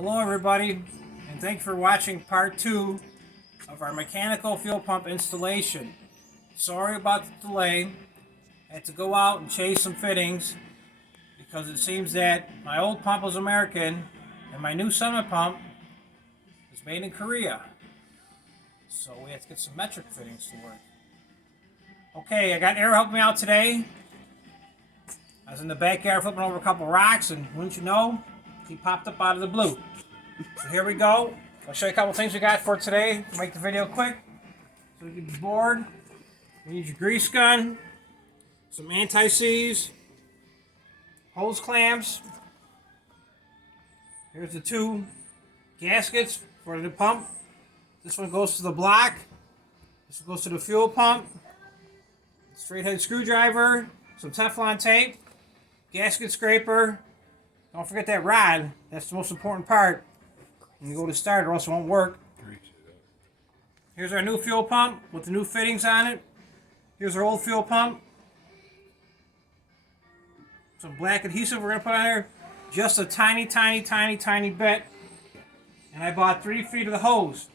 Hello everybody, and thank you for watching part 2 of our mechanical fuel pump installation. Sorry about the delay. I had to go out and chase some fittings because it seems that my old pump was American and my new summer pump is made in Korea. So we have to get some metric fittings to work. Okay, I got Arrow helping me out today. I was in the backyard flipping over a couple rocks, and wouldn't you know, he popped up out of the blue. So here we go. I'll show you a couple things we got for today. Make the video quick so we can be bored. You need your grease gun, some anti-seize, hose clamps. Here's the 2 gaskets for the pump. This one goes to the block. This one goes to the fuel pump. Straight head screwdriver, some Teflon tape, gasket scraper. Don't forget that rod. That's the most important part. When you go to start, or else it won't work. Here's our new fuel pump with the new fittings on it. Here's our old fuel pump. Some black adhesive we're going to put on there. Just a tiny bit. And I bought 3 feet of the hose.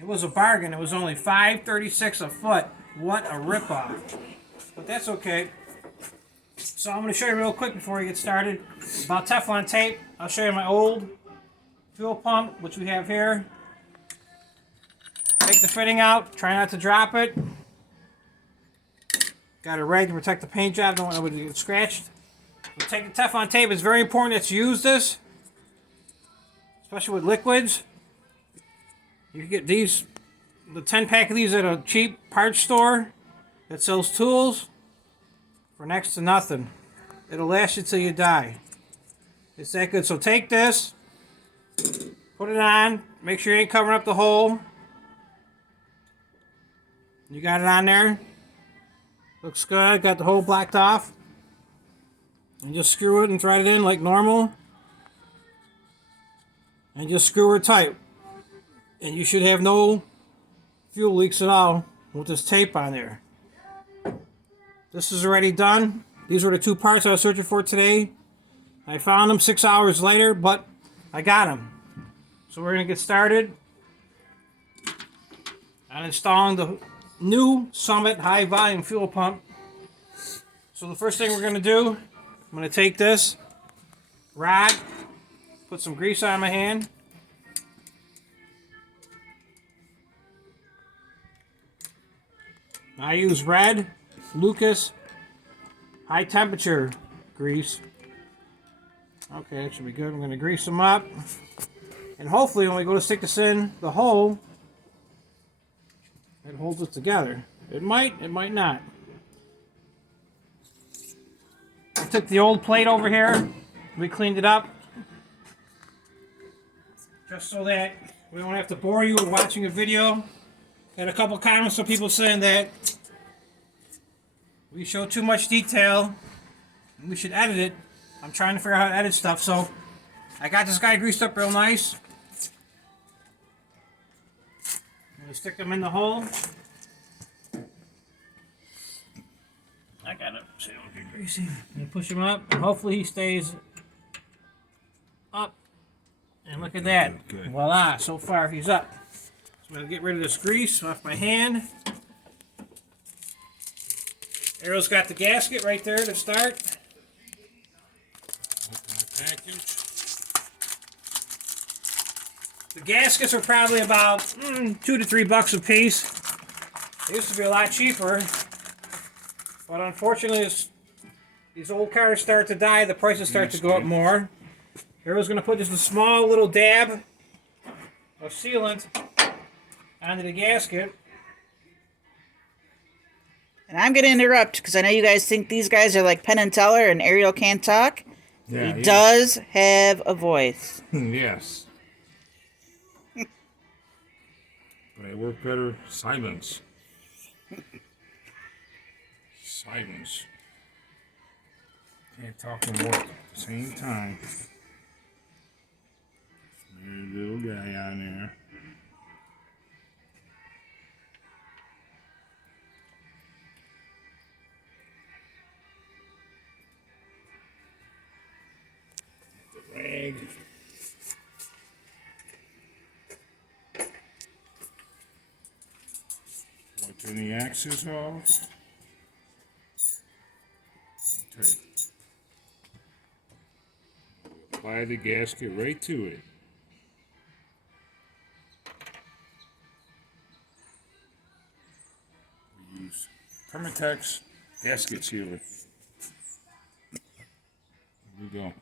It was a bargain. It was only $5.36 a foot. What a ripoff. But that's okay. So I'm going to show you real quick before we get started about Teflon tape. I'll show you my old fuel pump, which we have here. Take the fitting out. Try not to drop it. Got a rag to protect the paint job. Don't want it to get scratched. So take the Teflon tape. It's very important that you use this, especially with liquids. You can get these, the 10-pack of these at a cheap parts store that sells tools for next to nothing. It'll last you till you die. It's that good. So take this, put it on, make sure you ain't covering up the hole. You got it on there. Looks good. Got the hole blocked off. And just screw it and thread it in like normal. And just screw her tight. And you should have no fuel leaks at all with this tape on there. This is already done. These were the 2 parts I was searching for today. I found them 6 hours later, but I got them. So we're going to get started on installing the new Summit high volume fuel pump. So the first thing we're going to do, I'm going to take this rod, put some grease on my hand. I use red Lucas high temperature grease. Okay, that should be good. I'm going to grease them up. And hopefully when we go to stick this in the hole, it holds it together. It might not. I took the old plate over here. We cleaned it up. Just so that we don't have to bore you with watching a video. Got a couple comments from people saying that we show too much detail and we should edit it. I'm trying to figure out how to edit stuff, so I got this guy greased up real nice. I'm going to stick them in the hole. I got it. So it'll get greasy. I'm going to push him up, and hopefully he stays up. And look at that. Okay. Voila, so far he's up. I'm going to get rid of this grease off my hand. Arrow's got the gasket right there to start. The gaskets are probably about $2 to $3 a piece. They used to be a lot cheaper. But unfortunately, as these old cars start to die, the prices start to go up more. Arrow's going to put just a small little dab of sealant onto the gasket. And I'm going to interrupt because I know you guys think these guys are like Penn and Teller and Ariel can't talk. Yeah, he does have a voice. Yes. But I work better silence. Silence. Can't talk and work at the same time. There's a little guy on there. The rag. Taking the axis off. Okay. Apply the gasket right to it. We use Permatex gasket sealer. Here we go.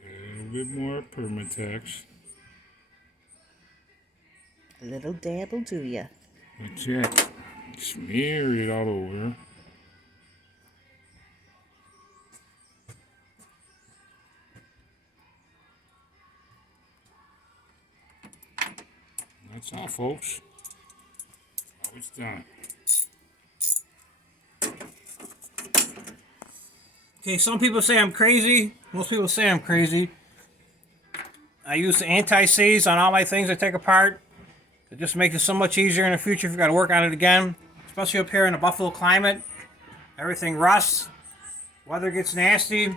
A little bit more Permatex. A little dab will do ya. That's it. Smear it all over. That's all, folks. Now it's done. Okay, some people say I'm crazy. Most people say I'm crazy. I use the anti-seize on all my things I take apart. It just makes it so much easier in the future if you've got to work on it again. Especially up here in the Buffalo climate. Everything rusts. Weather gets nasty.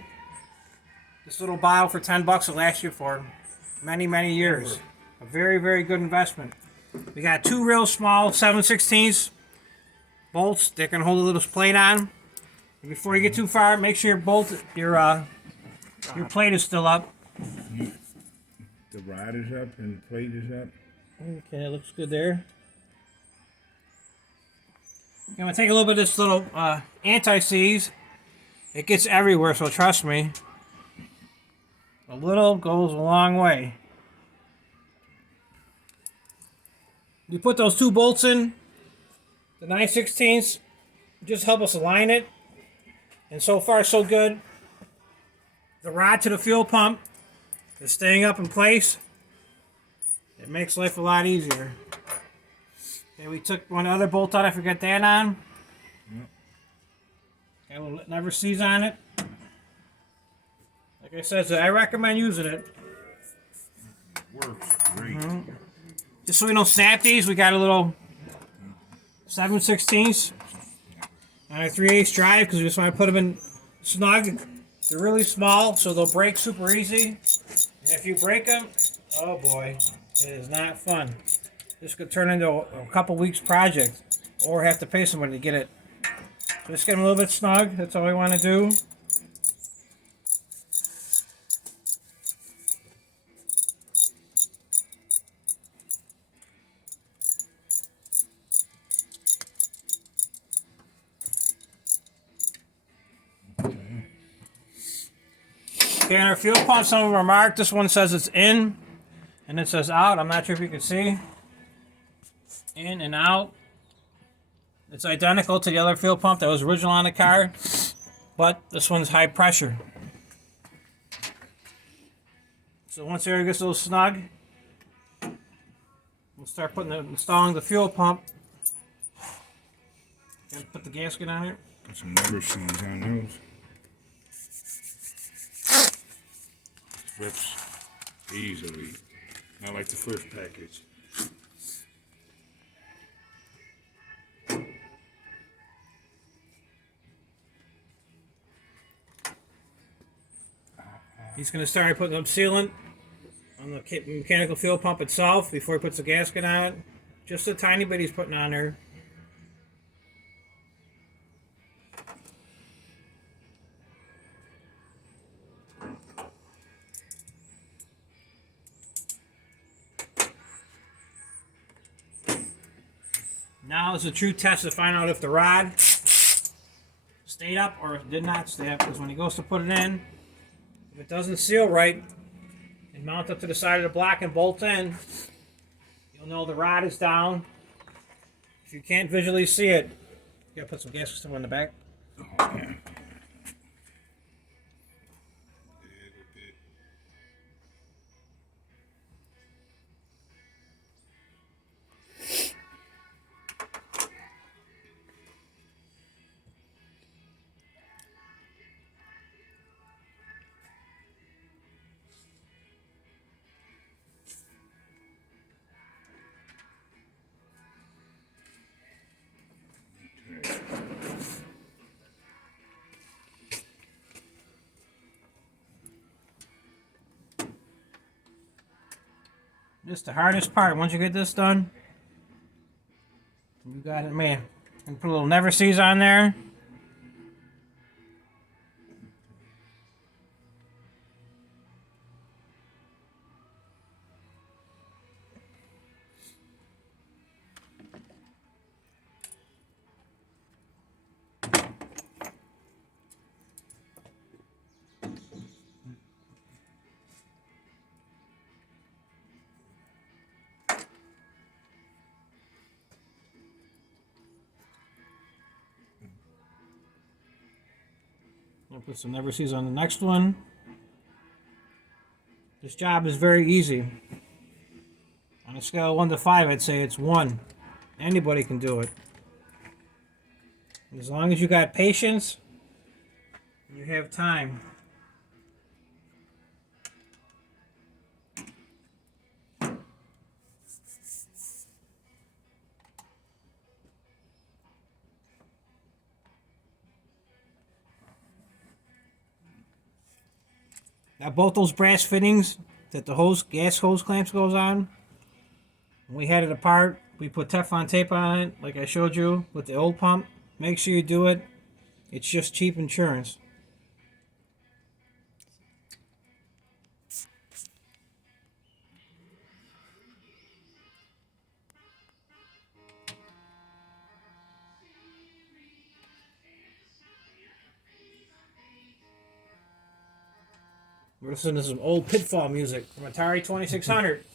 This little bottle for $10 will last you for many, many years. A very, very good investment. We got two real small 7/16 bolts that can hold a little plate on. And before you get too far, make sure your plate is still up. The rod is up and the plate is up. Okay, that looks good there. I'm gonna take a little bit of this little anti-seize. It gets everywhere, so trust me. A little goes a long way. You put those two bolts in, the 9/16, just help us align it. And so far, so good. The rod to the fuel pump is staying up in place. It makes life a lot easier. Okay, we took one other bolt out. I forgot that on. Got a little never seize on it. Like I said, so I recommend using it. Works great. Just so we don't snap these, we got a little 7/16 on a 3/8 drive because we just want to put them in snug. They're really small, so they'll break super easy. And if you break them, oh boy, it is not fun. This could turn into a couple weeks project, or have to pay somebody to get it. So just get them a little bit snug. That's all we want to do. Okay, on our fuel pump, some of them are marked. This one says it's in, and it says out. I'm not sure if you can see. In and out. It's identical to the other fuel pump that was original on the car, but this one's high pressure. So once the area gets a little snug, we'll start installing the fuel pump. Gotta put the gasket on it. Put some rubber seals on those. Flips easily. Not like the first package. He's going to start putting some sealant on the mechanical fuel pump itself before he puts the gasket on it. Just a tiny bit he's putting on there. Now is a true test to find out if the rod stayed up or did not stay up, because when he goes to put it in, if it doesn't seal right and mount up to the side of the block and bolt in, you'll know the rod is down. If you can't visually see it, you gotta put some gasket in the back. Okay. This is the hardest part. Once you get this done, you got it, man. And put a little never sees on there. I'll put some never sees on the next one. This job is very easy. On a scale of 1 to 5, I'd say it's 1. Anybody can do it. As long as you got patience and you have time. Now both those brass fittings that the hose, gas hose clamps goes on, when we had it apart, we put Teflon tape on it, like I showed you with the old pump. Make sure you do it. It's just cheap insurance. We're listening to some old Pitfall music from Atari 2600.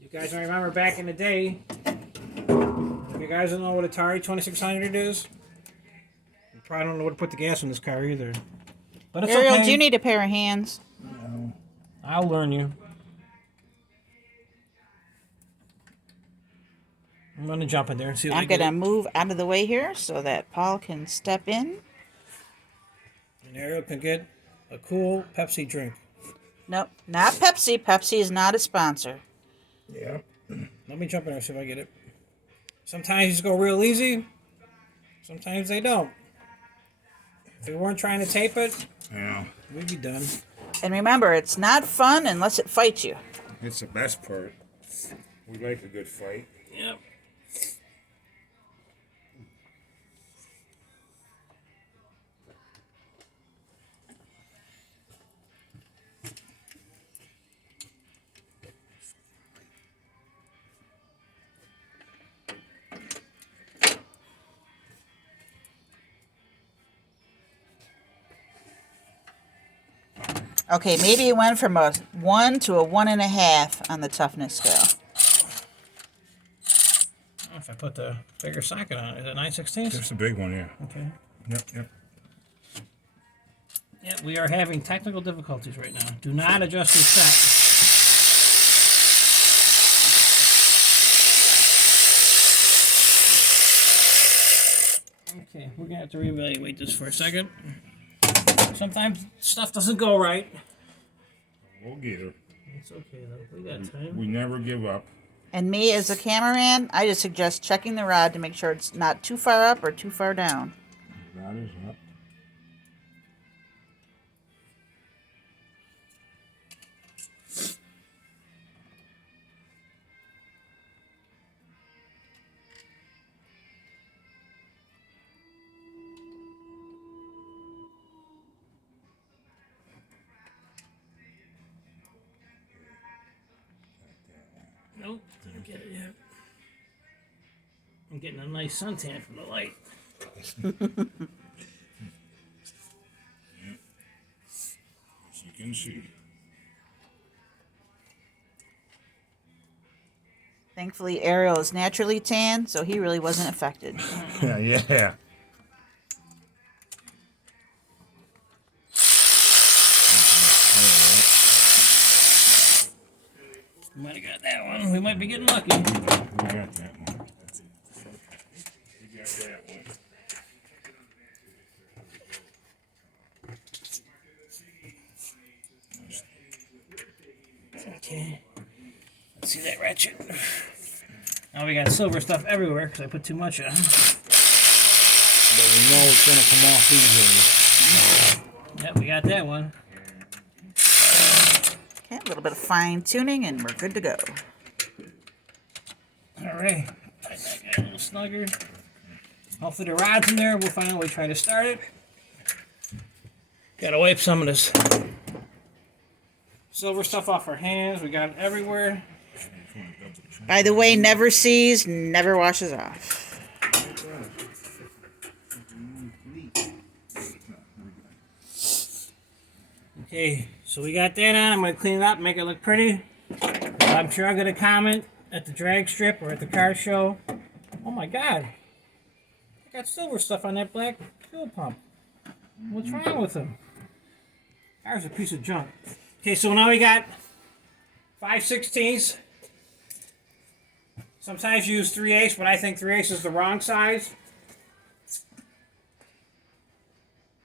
You guys remember back in the day? If you guys don't know what Atari 2600 is, you probably don't know where to put the gas in this car either. But it's Ariel, okay. do you need a pair of hands? No. I'll learn you. I'm going to jump in there and see what I'm going to move out of the way here so that Paul can step in. And Ariel can get a cool Pepsi drink. Nope, not Pepsi. Pepsi is not a sponsor. Yeah. Let me jump in there and see if I get it. Sometimes you just go real easy. Sometimes they don't. If we weren't trying to tape it, Yeah. we'd be done. And remember, it's not fun unless it fights you. It's the best part. We like a good fight. Yep. Okay, maybe it went from a 1 to a 1.5 on the toughness scale. If I put the bigger socket on it, is it 9/16? That's the big one, yeah. Okay. Yep. Yeah, we are having technical difficulties right now. Do not adjust your set. Okay, we're going to have to reevaluate this for a second. Sometimes stuff doesn't go right. We'll get her. It's okay, though. We got time. We never give up. And me, as a cameraman, I just suggest checking the rod to make sure it's not too far up or too far down. That is up. Nope, didn't get it yet. I'm getting a nice suntan from the light. As you can see. Thankfully, Ariel is naturally tan, so he really wasn't affected. Yeah. We might have got that one. We might be getting lucky. We got that one. We got that one. Okay. Let's see that ratchet. Now we got silver stuff everywhere because I put too much on. But we know it's going to come off easily. Yep, we got that one. Okay. a little bit of fine tuning and we're good to go. Alright, tighten that guy a little snugger. Hopefully the rod's in there. We'll finally try to start it. Gotta wipe some of this silver stuff off our hands. We got it everywhere. By the way, never sees, never washes off. Okay, so we got that on. I'm going to clean it up, make it look pretty. I'm sure I'm going to comment at the drag strip or at the car show. Oh my god. I got silver stuff on that black fuel pump. What's wrong with them? Car's a piece of junk. Okay, so now we got 5/16. Sometimes you use 3/8, but I think 3/8 is the wrong size.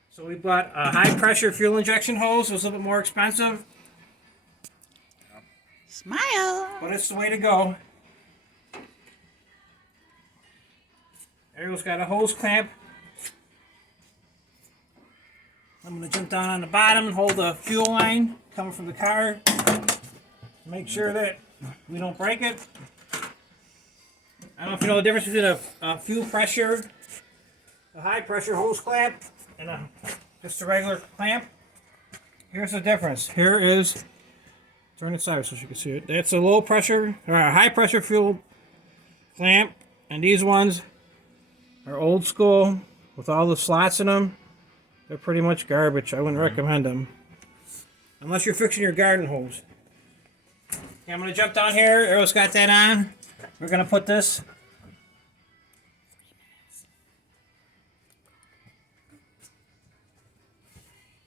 So we bought a high pressure fuel injection hose. It was a little bit more expensive, Smile. but it's the way to go. Ariel's got a hose clamp. I'm going to jump down on the bottom and hold the fuel line coming from the car. Make sure that we don't break it. I don't know if you know the difference between a fuel pressure, a high pressure hose clamp, and just a regular clamp. Here's the difference. Here is, turn it sideways so you can see it. That's a low pressure, or a high pressure fuel clamp, and these ones are old school with all the slots in them. They're pretty much garbage. I wouldn't recommend them. Unless you're fixing your garden hose. Okay, I'm going to jump down here. Arrow's got that on. We're going to put this.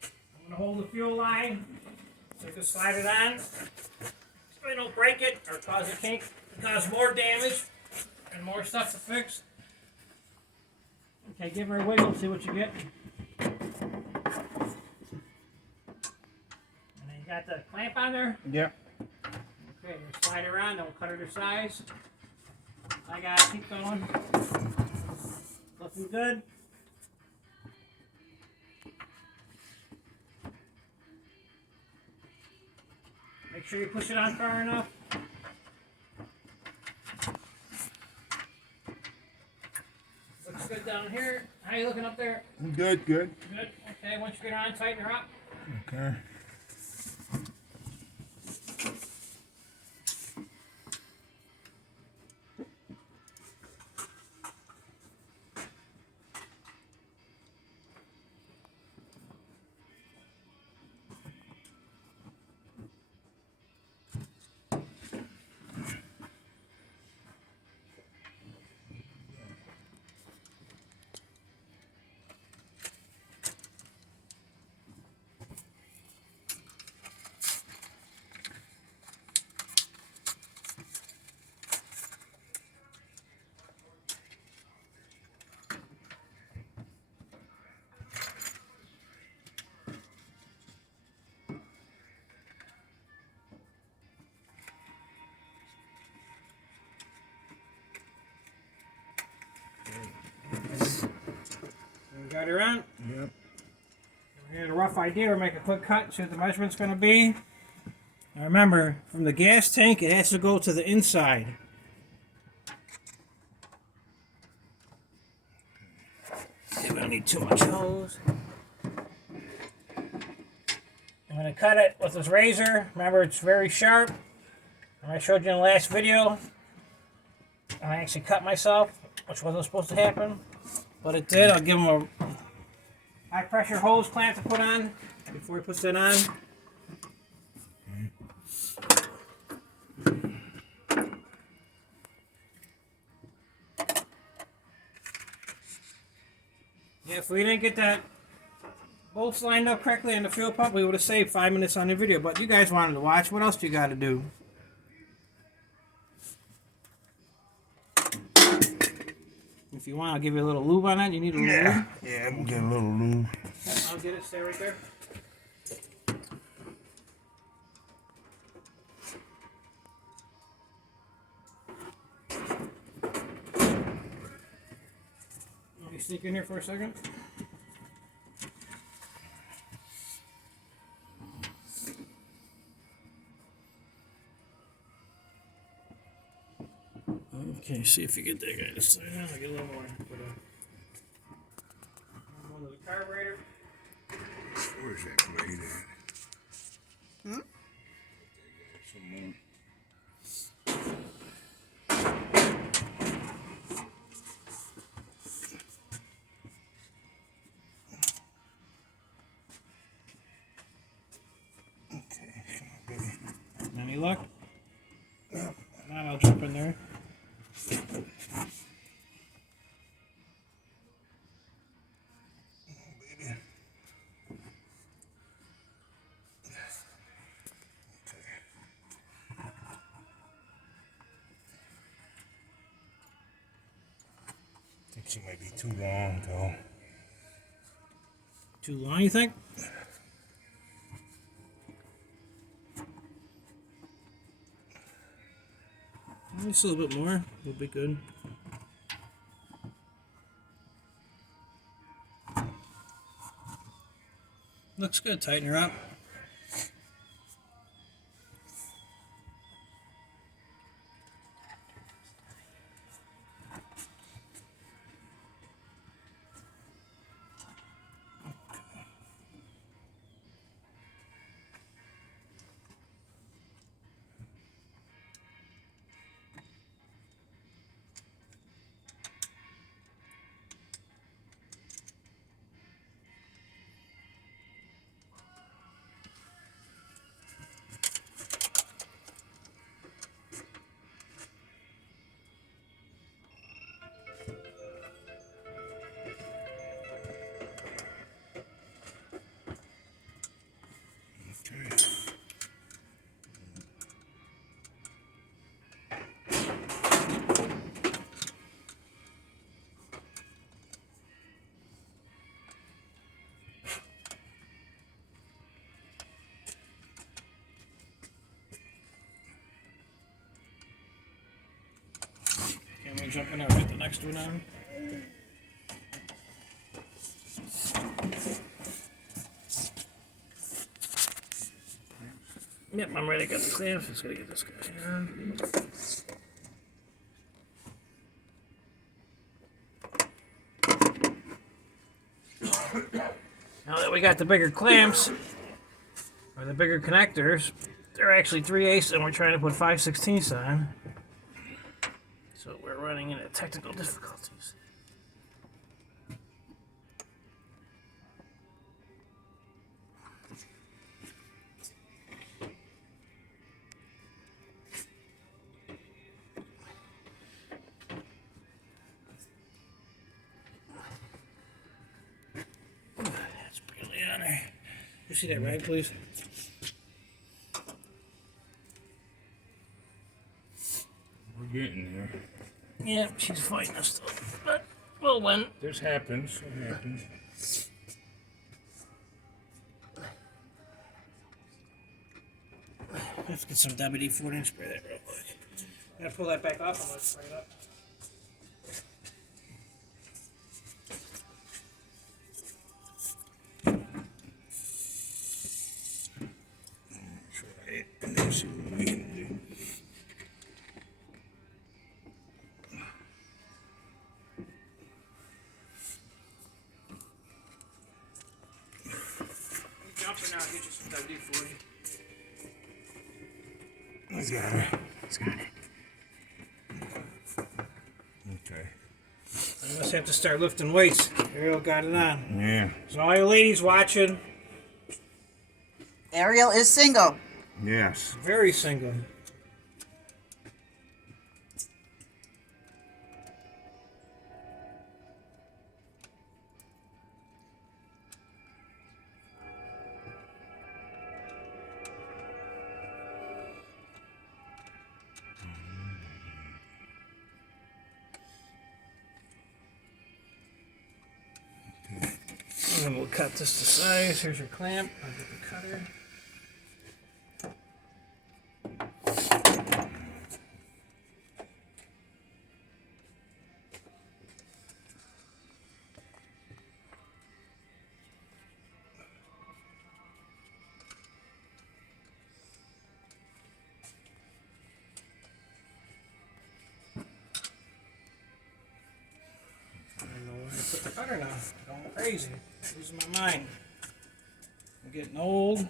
I'm going to hold the fuel line so you can slide it on. So you don't break it or cause a kink. Cause more damage and more stuff to fix. Okay, give her a wiggle, see what you get. And then you got the clamp on there? Yep. Okay, you slide it around, then we'll cut her to size. I got it, keep going. Looking good. Make sure you push it on far enough. Looks good down here. How you looking up there? Good, good. Good. Okay, once you get on, tighten her up. Okay. We got her on. Yep. We had a rough idea. We'll make a quick cut, see what the measurement's going to be. Now remember, from the gas tank, it has to go to the inside. See, we don't need too much hose. I'm going to cut it with this razor. Remember, it's very sharp. And I showed you in the last video. I actually cut myself, which wasn't supposed to happen. But it did. I'll give him a high pressure hose clamp to put on before he puts that on. Yeah, if we didn't get that bolts lined up correctly in the fuel pump, we would have saved 5 minutes on the video. But you guys wanted to watch. What else do you got to do? If you want, I'll give you a little lube on that. You need a little lube? Yeah, we'll get a little lube. Okay, I'll get it. Stay right there. Let me sneak in here for a second. Okay, see if you get that guy to slide down. I'll get a little more. One with the carburetor. Where's that blade at? Hmm? Some more. Okay, come on, baby. Any luck? No. Not, I'll jump in there. Baby. I think she might be too long, though. Too long, you think? Just a little bit more. Will be good. Looks good. Tighten her up. Okay. Okay, I'm gonna jump in there and get the next one on. Yep, I'm ready to get the clamps. Just gotta get this guy on. Now that we got the bigger clamps, or the bigger connectors, they're actually 3/8 and we're trying to put 5/16 on. So we're running into technical difficulties. That's barely on there. You see that rag, please? We're getting there. Yeah, she's fighting us still, but we'll win. This happens. It happens. Let's get some WD-40 and spray that real quick. Gotta pull that back off and let's spray it up. Try it and then see what we can do. Jumping now, get you some WD-40. I got her. It's got it. Okay. I must have to start lifting weights. Ariel got it on. Yeah. So all you ladies watching, Ariel is single. Yes. very single. And then we'll cut this to size. Here's your clamp. I'll get the cutter. cutter now. Going crazy. Losing my mind. I'm getting old.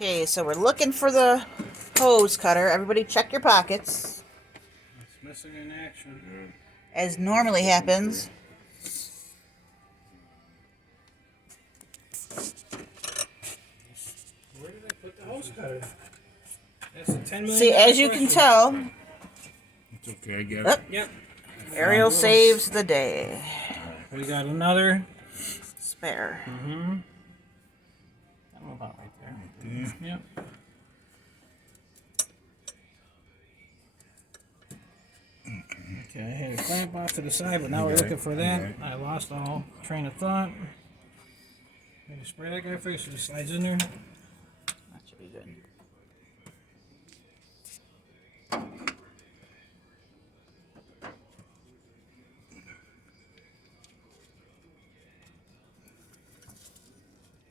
Okay, so we're looking for the hose cutter. Everybody check your pockets. It's missing in action. As normally happens. Where did I put the hose cutter? That's a 10 million. See, as you can tell, It's okay, I got it. Yep. Ariel saves the day. We got another. Spare. I'm about right there. Yep. Okay, I had a clamp off to the side, but now we're looking for that. Okay. I lost all train of thought. Maybe spray that guy first so he slides in there.